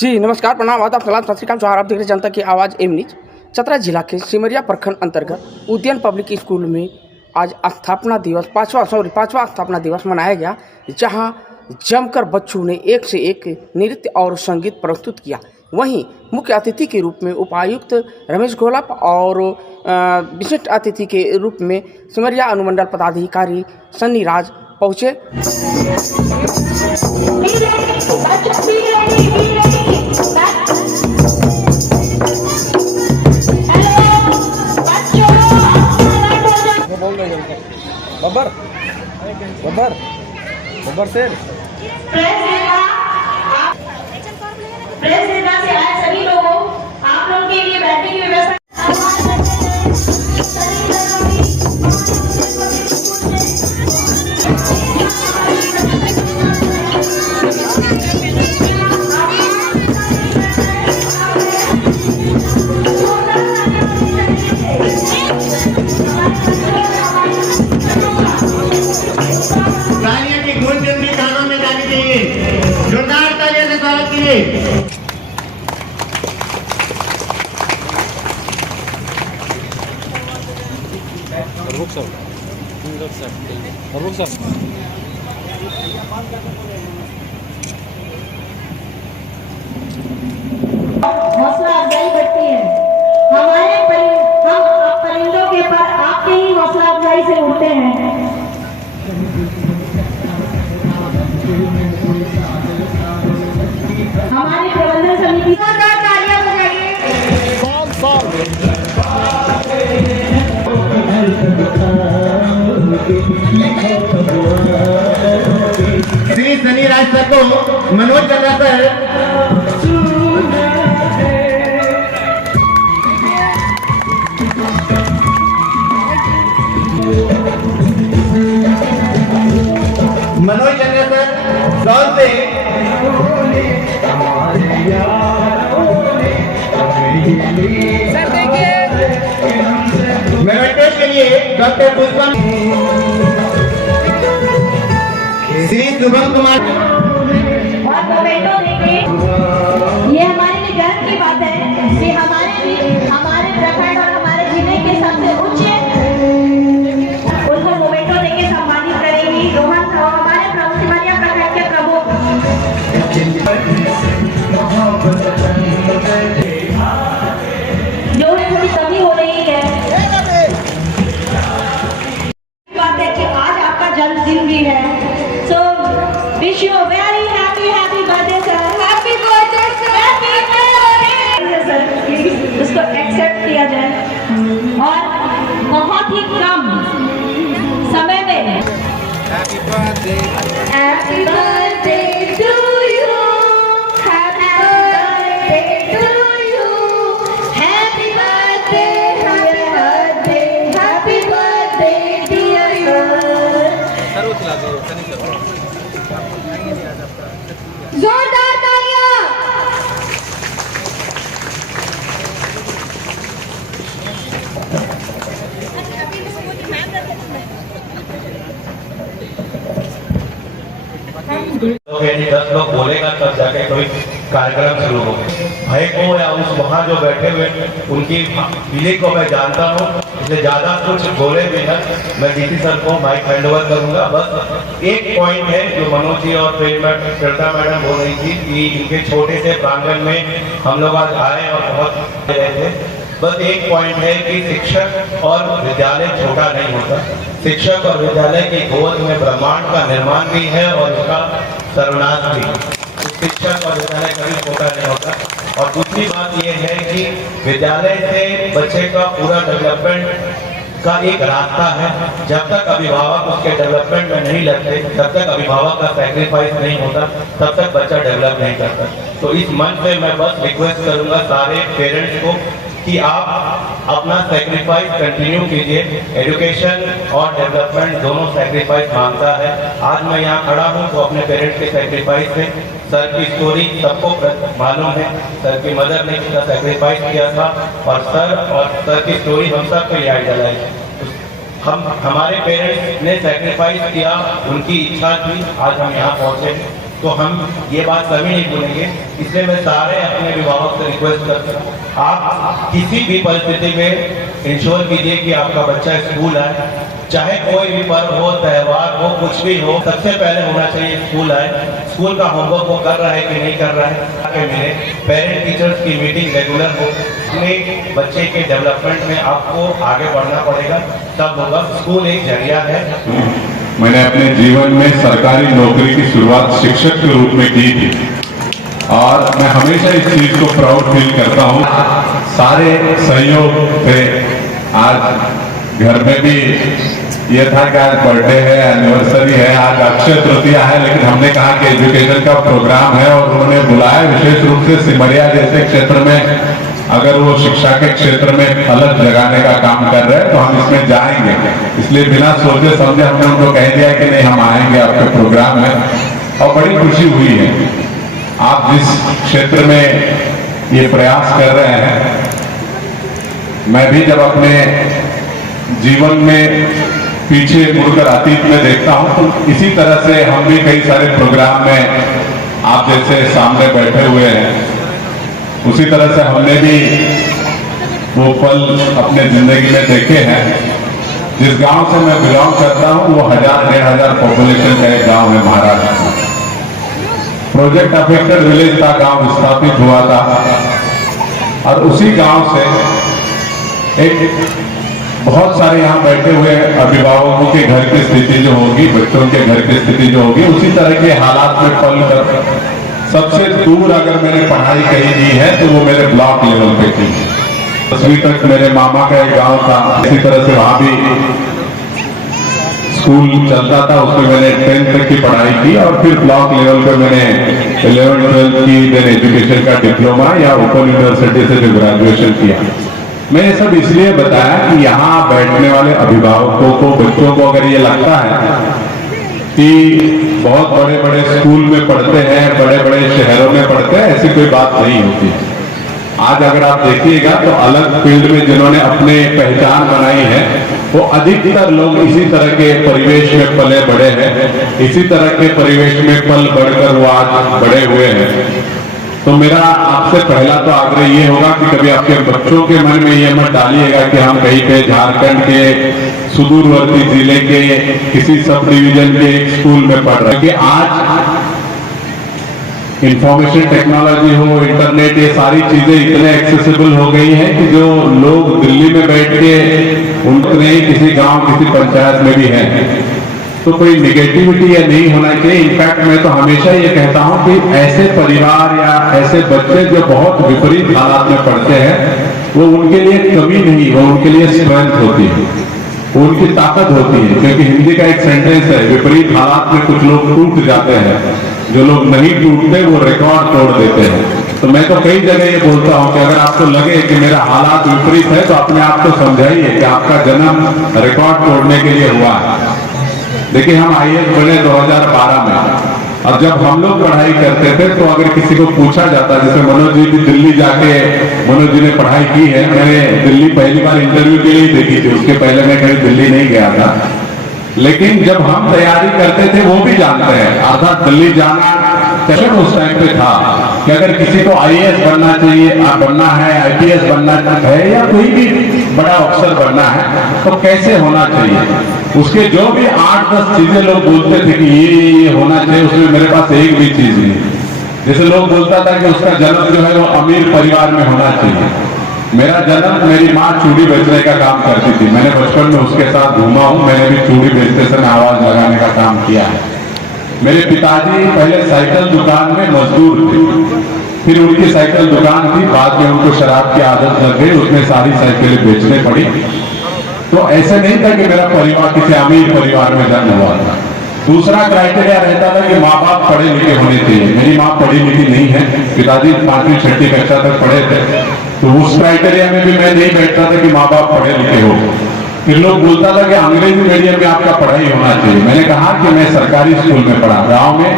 जी नमस्कार, प्रणाम, आदाब, सलाम, सत श्री अकाल, जोहार। आप देख रहे हैं जनता की आवाज़ एम न्यूज़। चतरा जिला के सिमरिया प्रखंड अंतर्गत उद्यान पब्लिक स्कूल में आज स्थापना दिवस पाँचवा स्थापना दिवस मनाया गया, जहां जमकर बच्चों ने एक से एक नृत्य और संगीत प्रस्तुत किया। वहीं मुख्य अतिथि के रूप में उपायुक्त रमेश घोलप और विशिष्ट अतिथि के रूप में सिमरिया अनुमंडल पदाधिकारी सन्नी राज पहुँचे। बब्बर बब्बर बब्बर शेर प्रेस से आए सभी लोगों, आप लोगों के लिए बैठने की व्यवस्था। तालियां की गूंज उनके कानों में जानी चाहिए। जोरदार तालियों से स्वागत कीजिए। हौसला अफजाई बढ़ती है। हम परिंदों के पर आपके ही हौसला अफजाई से उठते हैं। हमारी प्रबंधन समिति का तालियां बजाइए। श्री सनी राज सर को मनोज चंद्रा सर सॉल से मेमेंटोस के लिए डॉक्टर पुष्पम श्री शुभम कुमार और मोमेंटो देंगे। ये हमारे लिए गर्व की बात है कि हमारे प्रखंड और हमारे जिले के सबसे उच्च उनको मोमेंटो देके सम्मानित करेंगी। रोहन साहब हमारे प्रमुख सिमरिया प्रखंड के प्रमुख। जो थोड़ी कमी हो रही है बात है कि आज आपका जन्मदिन भी है। So wish you very happy birthday sir. Happy birthday sir. Happy birthday sir. Please उसको एक्सेप्ट किया जाए और बहुत ही कम समय में happy birthday to you. Happy birthday to you. Happy birthday happy birthday dear sir. जोरदार तालियां। लोग यानी 10 लोग बोलेगा तब जाके कोई कार्यक्रम शुरू हो। भाई को या उस वहाँ जो बैठे हुए उनकी फीलिंग को मैं जानता हूँ, इसलिए ज़्यादा कुछ बोले बिना मैं डीसी सर को माइक हैंड ओवर करूँगा। बस एक पॉइंट है जो मनोज जी और श्वेता मैडम बोल रही थी कि इनके छोटे से प्रांगण में हम लोग आज आए और बहुत रहे थे। बस एक पॉइंट है कि शिक्षक और विद्यालय छोटा नहीं होता। शिक्षक और विद्यालय की गोद में ब्रह्मांड का निर्माण भी है और उसका सर्वनाश भी। शिक्षक और विद्यालय कभी छोटा नहीं होता। और दूसरी बात यह है कि विद्यालय से बच्चे का पूरा डेवलपमेंट का एक रास्ता है। जब तक अभिभावक उसके डेवलपमेंट में नहीं लगते, तब तक अभिभावक का सैक्रिफाइस नहीं होता, तब तक बच्चा डेवलप नहीं करता। तो इस मंच पे मैं बस रिक्वेस्ट करूंगा सारे पेरेंट्स को कि आप अपना सैक्रिफाइस कंटिन्यू कीजिए। एजुकेशन और डेवलपमेंट दोनों सैक्रिफाइस मांगता है। आज मैं यहाँ खड़ा हूँ तो अपने पेरेंट्स के सैक्रिफाइस से। सर की स्टोरी सबको मालूम है, सर की मदर ने कितना सैक्रिफाइस किया था और सर की स्टोरी हम सब के लिए आइडल है। हमारे पेरेंट्स ने सैक्रिफाइस किया, उनकी इच्छा थी, आज हम यहाँ पहुँचे। तो हम ये बात कभी नहीं भूलेंगे। इसलिए मैं सारे अपने अभिभावक से रिक्वेस्ट करता हूँ, आप किसी भी परिस्थिति में इंश्योर कीजिए कि आपका बच्चा स्कूल आए, चाहे कोई भी पर्व हो, त्यौहार हो, कुछ भी हो, सबसे पहले होना चाहिए स्कूल आए। स्कूल का होमवर्क वो कर रहा है कि नहीं कर रहा है, आगे मिले। पेरेंट टीचर्स की मीटिंग रेगुलर हो। अपने बच्चे के डेवलपमेंट में आपको आगे बढ़ना पड़ेगा, तब होगा। स्कूल एक जरिया है। मैंने अपने जीवन में सरकारी नौकरी की शुरुआत शिक्षक के रूप में की थी और मैं हमेशा इस चीज को प्राउड फील करता हूँ। सारे सहयोग थे। आज घर में भी ये था कि आज बर्थडे है, एनिवर्सरी है, आज अक्षय तृतीया है, लेकिन हमने कहा कि एजुकेशन का प्रोग्राम है और उन्होंने बुलाया विशेष रूप से सिमरिया जैसे क्षेत्र में। अगर वो शिक्षा के क्षेत्र में फलक जगाने का काम कर रहे हैं तो हम इसमें जाएंगे। इसलिए बिना सोचे समझे हमने उनको कह दिया कि नहीं, हम आएंगे, आपके प्रोग्राम है। और बड़ी खुशी हुई है। आप जिस क्षेत्र में ये प्रयास कर रहे हैं, मैं भी जब अपने जीवन में पीछे मुड़कर अतीत में देखता हूं तो इसी तरह से हम भी कई सारे प्रोग्राम में आप जैसे सामने बैठे हुए हैं, उसी तरह से हमने भी वो पल अपने जिंदगी में देखे हैं। जिस गांव से मैं बिलोंग करता हूं वो 1000-1500 पॉपुलेशन का एक गांव है महाराष्ट्र में। प्रोजेक्ट अफेक्टेड विलेज का गांव स्थापित हुआ था और उसी गांव से एक बहुत सारे यहाँ बैठे हुए अभिभावकों के घर की स्थिति जो होगी, बच्चों के घर की स्थिति जो होगी, उसी तरह के हालात में पल कर सबसे दूर अगर मैंने पढ़ाई कहीं की है तो वो मेरे ब्लॉक लेवल पे की। 10वीं तक मेरे मामा का एक गांव था, इसी तरह से वहां भी स्कूल चलता था, उसमें मैंने 10th तक की पढ़ाई की और फिर ब्लॉक लेवल पे मैंने 11th-12th की देन एजुकेशन का डिप्लोमा या ओपन यूनिवर्सिटी से जो ग्रेजुएशन किया। मैं ये सब इसलिए बताया कि यहाँ बैठने वाले अभिभावकों को, बच्चों को अगर ये लगता है कि बहुत बड़े बड़े स्कूल में पढ़ते हैं, बड़े बड़े शहरों में पढ़ते हैं, ऐसी कोई बात नहीं होती है। आज अगर आप देखिएगा तो अलग फील्ड में जिन्होंने अपने पहचान बनाई है वो अधिकतर लोग इसी तरह के परिवेश में पले बड़े हैं, इसी तरह के परिवेश में पल बढ़कर वो आज बड़े हुए हैं। तो मेरा आपसे पहला तो आग्रह ये होगा कि कभी आपके बच्चों के मन में ये मत डालिएगा कि हम कहीं पे झारखंड के सुदूरवर्ती जिले के किसी सब डिवीजन के एक स्कूल में पढ़ रहे हैं। कि आज इंफॉर्मेशन टेक्नोलॉजी हो, इंटरनेट, ये सारी चीजें इतने एक्सेसिबल हो गई हैं कि जो लोग दिल्ली में बैठ के उनके किसी गांव, किसी पंचायत में भी हैं, तो कोई निगेटिविटी या नहीं होना चाहिए। इनफैक्ट मैं तो हमेशा ये कहता हूं कि ऐसे परिवार या ऐसे बच्चे जो बहुत विपरीत हालात में पढ़ते हैं वो उनके लिए कमी नहीं, वो उनके लिए स्ट्रेंथ होती है, वो उनकी ताकत होती है। क्योंकि हिंदी का एक सेंटेंस है, विपरीत हालात में कुछ लोग टूट जाते हैं, जो लोग नहीं टूटते वो रिकॉर्ड तोड़ देते हैं। तो मैं तो कई जगह ये बोलता हूं कि अगर आपको लगे कि मेरा हालात विपरीत है तो अपने आप को समझाइए कि आपका जन्म रिकॉर्ड तोड़ने के लिए हुआ है। देखिए, हम IAS बने 2012 में और जब हम लोग पढ़ाई करते थे तो अगर किसी को पूछा जाता, जैसे मनोज जी भी दिल्ली जाके, मनोज जी ने पढ़ाई की है, मैंने दिल्ली पहली बार इंटरव्यू के लिए देखी थी, उसके पहले मैं कहीं दिल्ली नहीं गया था। लेकिन जब हम तैयारी करते थे वो भी जानते हैं, अर्थात दिल्ली जाना उस टाइम पे था कि अगर किसी को IAS बनना चाहिए, बनना है, IPS बनना है या कोई भी बड़ा अफसर बनना है तो कैसे होना चाहिए। उसके जो भी 8-10 चीजें लोग बोलते थे कि ये होना चाहिए, उसमें मेरे पास एक भी चीज नहीं। जैसे लोग बोलता था कि उसका जन्म जो है वो अमीर परिवार में होना चाहिए। मेरा जन्म, मेरी माँ चूड़ी बेचने का काम करती थी, मैंने बचपन में उसके साथ घूमा हूँ, मैंने भी चूड़ी बेचते समय आवाज लगाने का काम किया है। मेरे पिताजी पहले साइकिल दुकान में मजदूर थे, फिर उनकी साइकिल दुकान थी, बाद में उनको शराब की आदत लग गई, उसमें सारी साइकिलें बेचने पड़ी। तो ऐसे नहीं था कि मेरा परिवार किसी अमीर परिवार में जन्म हुआ था। दूसरा क्राइटेरिया रहता था कि माँ बाप पढ़े लिखे होने चाहिए। मेरी माँ पढ़ी लिखी नहीं है, पिताजी 5वीं-6वीं कक्षा तक पढ़े थे, तो उस क्राइटेरिया में भी मैं नहीं बैठता था कि माँ बाप पढ़े लिखे हो। फिर लोग बोलता था कि अंग्रेजी मीडियम में आपका पढ़ाई होना चाहिए। मैंने कहा कि मैं सरकारी स्कूल में पढ़ा, गांव में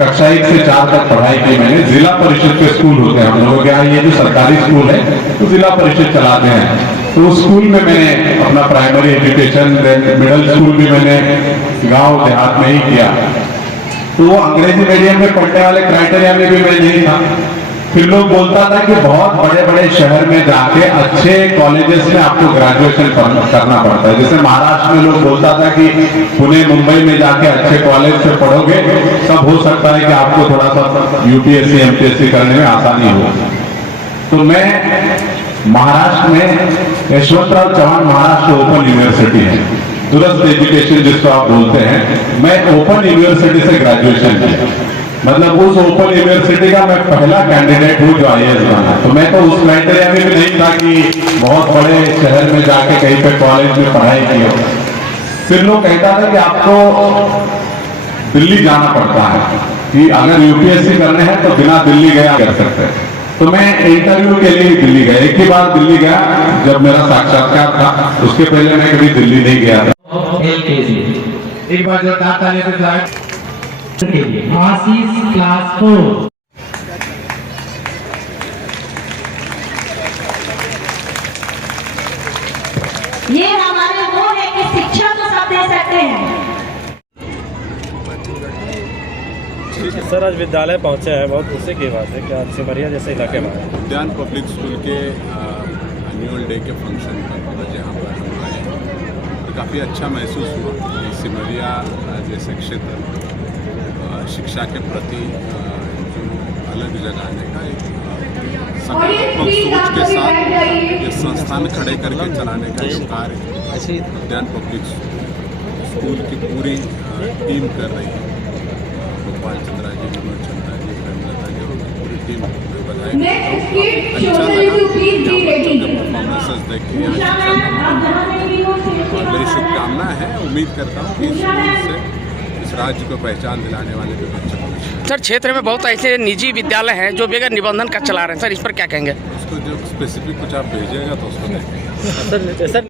कक्षा 1 से 4 तक पढ़ाई की मैंने। जिला परिषद के स्कूल होते हैं हम लोगों के यहाँ, ये जो सरकारी स्कूल है तो जिला परिषद चलाते हैं, तो उस स्कूल में मैंने अपना प्राइमरी एजुकेशन, मिडिल स्कूल भी मैंने गांव देहात में ही किया। तो वो अंग्रेजी मीडियम में पढ़ने वाले क्राइटेरिया में भी मैं नहीं था। फिर लोग बोलता था कि बहुत बड़े बड़े शहर में जाके अच्छे कॉलेजेस में आपको ग्रेजुएशन करना पड़ता है। जैसे महाराष्ट्र में लोग बोलता था कि पुणे मुंबई में जाके अच्छे कॉलेज से पढ़ोगे तब हो सकता है कि आपको थोड़ा सा यूपीएससी एमपीएससी करने में आसानी हो। तो मैं महाराष्ट्र में यशवंतराव चव्हाण महाराष्ट्र ओपन यूनिवर्सिटी है, दूरस्थ एजुकेशन जिसको आप बोलते हैं, मैं ओपन यूनिवर्सिटी से ग्रेजुएशन किया। मतलब उस ओपन यूनिवर्सिटी का मैं पहला कैंडिडेट हूँ जो आईएएस बना। तो मैं तो उस क्राइटेरिया में भी नहीं था कि बहुत बड़े शहर में जाके कहीं पे कॉलेज में पढ़ाई की हो। फिर लोग कहता था कि आपको दिल्ली जाना पड़ता है कि अगर यूपीएससी करने हैं तो बिना दिल्ली गया कर सकते हैं। तो मैं इंटरव्यू के लिए दिल्ली गया, एक ही बार दिल्ली गया जब मेरा साक्षात्कार था, उसके पहले मैं कभी दिल्ली नहीं गया था। एक बार जो दाता लेते जाए आशीष क्लास 4। ये हमारे वो है कि शिक्षा तो सब दे सकते हैं। सर आज विद्यालय पहुंचे हैं, बहुत खुशी की बात है कि आज सिमरिया जैसे इलाके में आए। उद्यान पब्लिक स्कूल के एनुअल डे के फंक्शन पर जहाँ पर हम आए और काफ़ी अच्छा महसूस हुआ कि सिमरिया जैसे क्षेत्र शिक्षा के प्रति जो अलग जगाने का एक सकारात्मक सोच के साथ ये संस्थान खड़े करके चलाने का जो कार्य उद्यान पब्लिक स्कूल की पूरी टीम कर रही है। गोपाल चंद्रा जी, विनोद चंद्रा जी, प्रेमलता जी और पूरी टीम को बधाई अच्छा लगा परफॉर्मेंसेस देख के। और मेरी शुभकामना है, उम्मीद करता हूँ कि इससे इस राज्य को पहचान दिलाने वाले भी बच्चों को। सर क्षेत्र में बहुत ऐसे निजी विद्यालय हैं जो बगैर निबंधन का चला रहे हैं, सर इस पर क्या कहेंगे? उसको जब स्पेसिफिक कुछ आप भेजिएगा तो उसको देखेंगे। सर